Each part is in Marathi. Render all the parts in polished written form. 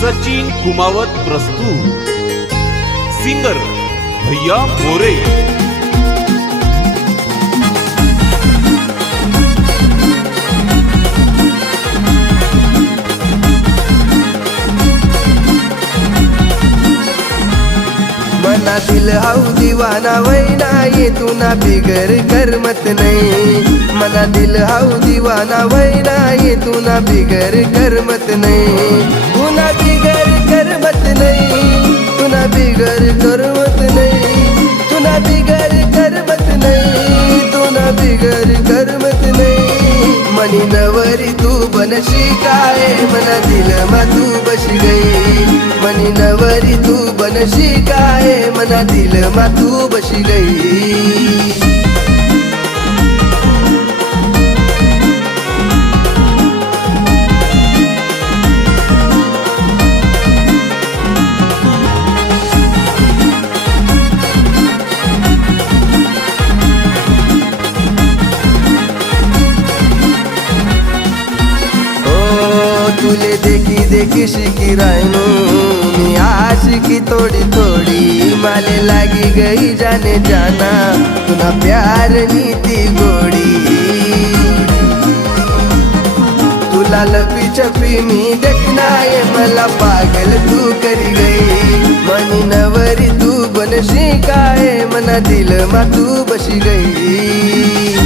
सचिन कुमावत प्रस्तुत सिंगर भैया मोरे। मनातील हाऊ दिवाना वैना येतू ना बिगर करमत नाही। मनातील हाऊ दिवाना वैना येतू ना बिगर करमत नाही। तुना बिगर करमत नाही, तुना बिगर करमत नाही, तुना बिगर करमत नाही, तुना बिगर करमत नाही। मनी नवरी तू बनशी काय मना दिल मा तू बशी गई। मनी नवरी तू बनशी काय मना दिल मा तू बशी गई। तुले देखी देखी शिकी रायनो मी आशिकी थोड़ी थोड़ी। माले लागी गई जाने जाना तुना प्यार नीति गोड़ी। तुला लपी छपी मी देखना ये मला पागल तू करी गई। मनी नवरी तू बनशी काय मना दिल मा तू बशी गई।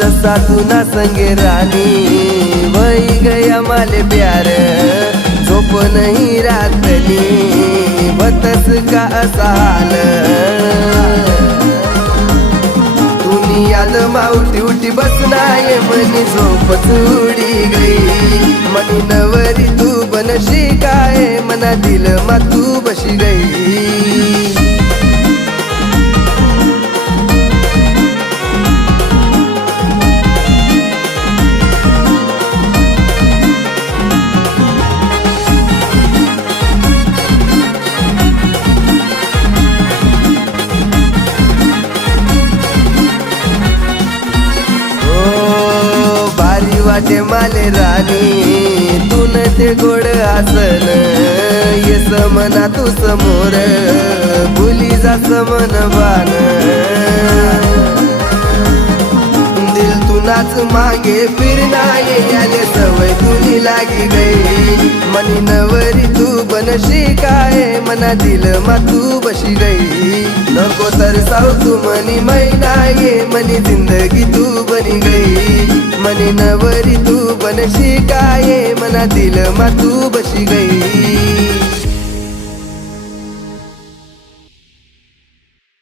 जसा तुना संगे रानी वही गया माले प्यार। झोप नहीं रातनी बतस का असा हाल। तुनी याद मा उठी उठी बसना ये मनी झोप उडी गई। मनी नवरी तू बनशी काय मना दिल मा तू बशी गई। वाटे माले रानी तून ते गोड आसन। ये समना तू समोर भुली जा समन बान। दिल तुनाच मागे फिरना ये याले सवय तुनी लागी गई। मनी नवरी तू बनशी काय मना दिल मा तू बशी गई। नको तरसाव तू मनी मैना ये मनी जिंदगी तू बनी गई। मनी नवरी तू बनशी काय मना दिल मा तू बशी गई।